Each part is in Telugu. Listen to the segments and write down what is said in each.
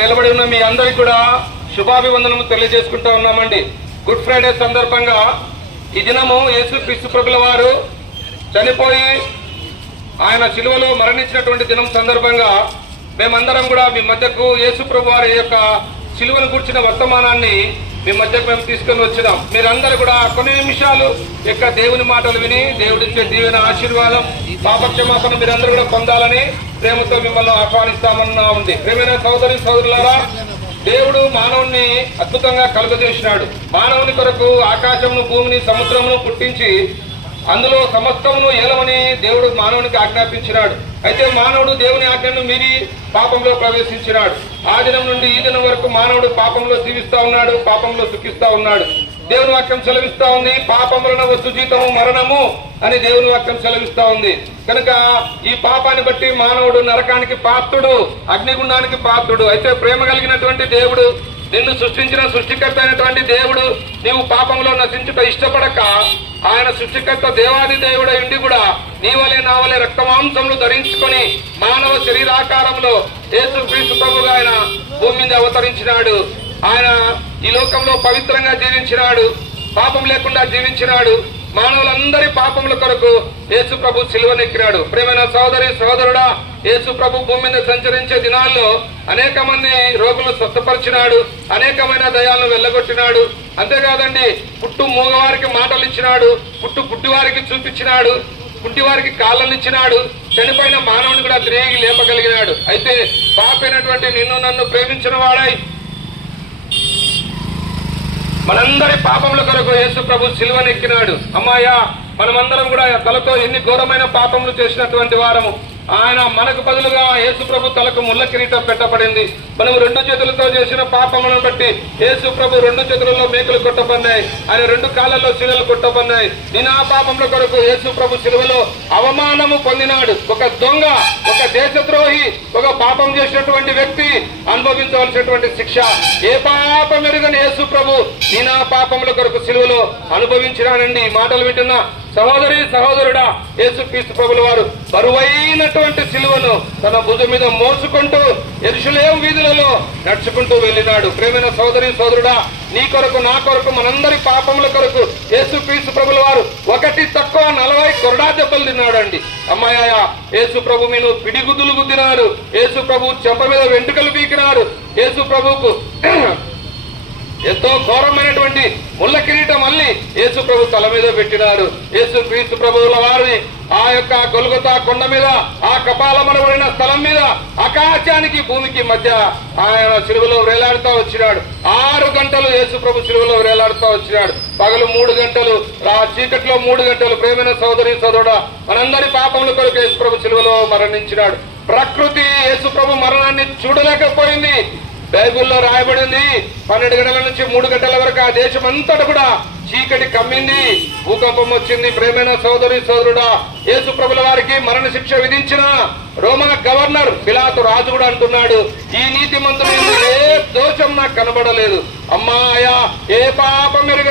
నిలబడి ఉన్న మీ అందరికి కూడా శుభాభివందనము తెలియజేసుకుంటా ఉన్నామండి. గుడ్ ఫ్రైడే సందర్భంగా ఈ దినము యేసు క్రీస్తు ప్రభుల వారు చనిపోయి ఆయన శిలువలో మరణించినటువంటి దినం సందర్భంగా మేమందరం కూడా మీ మధ్యకు యేసు ప్రభు వారి యొక్క శిలువను కూర్చిన వర్తమానాన్ని మీ మధ్యకు మేము తీసుకొని వచ్చినాం. మీరందరూ కూడా కొన్ని నిమిషాలు యొక్క దేవుని మాటలు విని దేవుడిచ్చే దీవెన ఆశీర్వాదం పాపక్షమాపణ మీరందరూ కూడా పొందాలని ప్రేమతో మిమ్మల్ని ఆహ్వానిస్తామన్నా ఉంది. ప్రేమైన సోదరి సోదరులారా దేవుడు మానవుణ్ణి అద్భుతంగా కలుగజేసినాడు. మానవుని కొరకు ఆకాశమును భూమిని సముద్రమును పుట్టించి అందులో సమస్తమును ఏలమని దేవుడు మానవునికి ఆజ్ఞాపించినాడు. అయితే మానవుడు దేవుని ఆజ్ఞను మీరి పాపంలో ప్రవేశించినాడు. ఆ దినం నుండి ఈ దినం వరకు మానవుడు పాపంలో జీవిస్తా ఉన్నాడు పాపంలో సుఖిస్తా ఉన్నాడు. దేవుని వాక్యం సెలవిస్తా ఉంది పాపములను వచ్చు జీతము మరణము అని దేవుని వాక్యం సెలవిస్తా ఉంది. కనుక ఈ పాపాన్ని బట్టి మానవుడు నరకానికి పాత్రుడు అగ్నిగుండానికి పాత్రుడు. అయితే ప్రేమ కలిగినటువంటి దేవుడు నిన్ను సృష్టించిన సృష్టికర్త అయినటువంటి దేవుడు నీవు పాపం నశించుట ఇష్టపడక ఆయన సృష్టికర్త దేవాది దేవుడు ఇండి కూడా నీ వలె రక్తమాంసములు ధరించుకొని మానవ శరీరాకారంలో యేసు క్రీస్తు ప్రభుగా ఆయన భూమి మీద అవతరించినాడు. ఆయన ఈ లోకంలో పవిత్రంగా జీవించినాడు. పాపం లేకుండా జీవించినాడు. మానవులందరి పాపముల కొరకు యేసు ప్రభు సిలువనెక్కినాడు. ప్రేమైన సోదరి సోదరుడా యేసు ప్రభు భూమి మీద సంచరించే దినాల్లో అనేక మంది రోగులు స్వస్థపరిచినాడు. అనేకమైన దయాలను వెళ్ళగొట్టినాడు అంతేకాదండి పుట్టు మూగవారికి మాటలు ఇచ్చినాడు పుట్టు పుట్టివారికి చూపించినాడు పుట్టివారికి కాళ్ళను ఇచ్చినాడు చనిపోయిన మానవుని కూడా తిరిగి లేపగలిగినాడు. అయితే పాపైనటువంటి నిన్ను నన్ను ప్రేమించిన వాడై మనందరి పాపముల కొరకు యేసు ప్రభు సిలువనెక్కినాడు. అమ్మాయ్యా మనమందరం కూడా తలతో ఎన్ని ఘోరమైన పాపములు చేసినటువంటి వారము. ఆయన మనకు బదులుగా యేసు ప్రభు తలకు ముళ్ళ కిరీటం పెట్టబడింది. మనం రెండు చేతులతో చేసిన పాపములను బట్టి యేసు ప్రభు రెండు చేతులలో మేకలు కొట్టబడినాయి. ఆయన రెండు కాళ్ళలో శిలలు కొట్టబడినాయి. నేను ఆ పాపముల కొరకు యేసు ప్రభు శిలువలో అవమానము పొందినాడు. ఒక దొంగ ఒక దేశద్రోహి ఒక పాపం చేసినటువంటి వ్యక్తి అనుభవించవలసినటువంటి శిక్ష. ఏ పాపం ఎరుగని యేసు ప్రభు నేను ఆ పాపముల కొరకు శిలువలో అనుభవించినానండి. మాటలు వింటున్నా. సహోదరి సహోదరుడా యేసు క్రీస్తు ప్రభుల వారు బరువైనటువంటి సిలువను తన భుజం మీద మోసుకుంటూ ఎరుషులేం వీధులలో నడుచుకుంటూ వెళ్ళినాడు. ప్రేమైన సహోదరి సోదరుడా నీ కొరకు నా కొరకు మనందరి పాపముల కొరకు యేసు క్రీస్తు ప్రభుల వారు ఒకటి తక్కువ నలభై కొరడా దెబ్బలు తిన్నాడండి. అమ్మాయ యేసు ప్రభు మీను పిడిగుదులు గుద్దినారు యేసు ప్రభు చెంప మీద వెంట్రుకలు పీకినారు. యేసు ప్రభుకు ఎంతో ఘోరమైనటువంటి ముళ్ళ కిరీటం మళ్ళీ యేసు ప్రభు తల మీద పెట్టినారు యేసు క్రీస్తు ప్రభువుల వారిని ఆ యొక్క గొలుగుతా కొండ మీద ఆ కపాలమనబడిన స్థలం మీద ఆకాశానికి భూమికి మధ్య ఆయన సిలువలో వేలాడుతూ వచ్చినాడు. ఆరు గంటలు యేసు ప్రభు సిలువలో వేలాడుతూ వచ్చినాడు. పగలు మూడు గంటలు ఆ చీకట్లో మూడు గంటలు ప్రేమైన సోదరి సోదరుడా మనందరి పాపముల కొరకు యేసు ప్రభు సిలువలో మరణించినాడు. ప్రకృతి యేసు ప్రభు మరణాన్ని చూడలేకపోయింది. బైబుల్లో రాయబడింది. పన్నెండు గంటల నుంచి మూడు గంటల వరకు ఆ దేశం అంతటా కూడా చీకటి కమ్మింది. భూకంపం వచ్చింది. ప్రేమైన సోదరి సోదరుడా యేసు ప్రభుల వారికి మరణ శిక్ష విధించిన రోమన్ గవర్నర్ పిలాతు రాజు కూడా అంటున్నాడు ఈ నీతి మంత్రులు ఏ దోషం నాకు కనబడలేదు. అమ్మాయా ఏ పా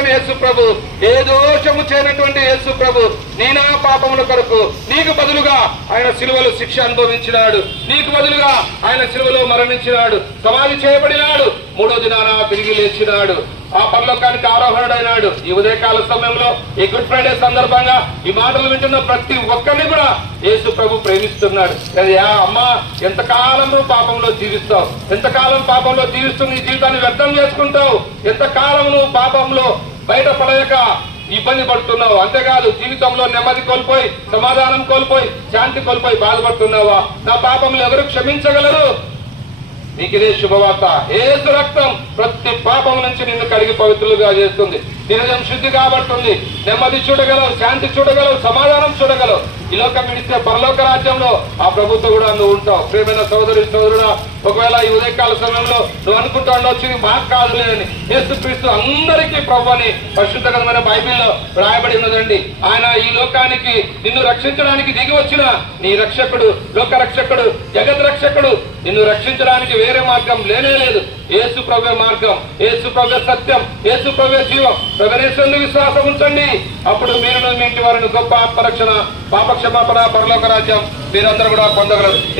ఎరుగని యేసు ప్రభు. ఏ దోషము చేయనటువంటి యేసు ప్రభు నీ నా పాపముల కొరకు నీకు బదులుగా ఆయన సిలువలో శిక్ష అనుభవించినాడు. నీకు బదులుగా ఆయన సిలువలో మరణించినాడు. సమాధి చేయబడినాడు. మూడో దినాన తిరిగి లేచినాడు. ఆ పరలోకానికి ఆరోహణుడైనాడు. ఈ ఉదయకాల సమయంలో ఈ గుడ్ ఫ్రైడే సందర్భంగా ఈ మాటలు వింటున్న ప్రతి ఒక్కరిని కూడా యేసు ప్రభు ప్రేమిస్తున్నాడు. అది అమ్మా ఎంతకాలం నువ్వు పాపంలో జీవిస్తావు? ఎంతకాలం పాపంలో జీవిస్తూ నీ జీవితాన్ని వ్యర్థం చేసుకుంటావు? ఎంతకాలం నువ్వు పాపంలో బయటపడలేక ఇబ్బంది పడుతున్నావు. అంతేకాదు జీవితంలో నెమ్మది కోల్పోయి సమాధానం కోల్పోయి శాంతి కోల్పోయి బాధపడుతున్నావా? నా పాపంలో ఎవరు క్షమించగలరు? నీకు ఇదే శుభవార్త. ఏసు రక్తం ప్రతి పాపం నుంచి నిన్ను కడిగి పవిత్రులుగా చేస్తుంది. దినజం శుద్ధి కాబట్టుంది నెమ్మది చూడగలవు శాంతి చూడగలవు సమాధానం చూడగలవు. ఈ లోకం విడిస్తే పరలోక రాజ్యంలో ఆ ప్రభుత్వం కూడా నువ్వు ఉంటావు. ప్రేమైన సోదరి సోదరుడా ఒకవేళ ఈ ఉదయకాల సమయంలో నువ్వు అనుకుంటా ఉండొచ్చు ఇది మాకు లేదని అని యేసుక్రీస్తు అందరికీ ప్రభు అని పరిశుద్ధకరమైన బైబిల్లో రాయబడి ఉన్నదండి. ఆయన ఈ లోకానికి నిన్ను రక్షించడానికి దిగి వచ్చిన నీ రక్షకుడు లోక రక్షకుడు జగత్ రక్షకుడు నిన్ను రక్షించడానికి వేరే మార్గం లేనే లేదు. ఏసు ప్రభు మార్గం ఏసు ప్రభు సత్యం ఏసు ప్రభు జీవం. ప్రవేశంలో విశ్వాసం ఉంచండి. అప్పుడు మీరు మీ ఇంటి వారిని గొప్ప ఆత్మరక్షణ పాపక్షమాపణ పరలోక రాజ్యం మీరందరూ కూడా పొందగలరు.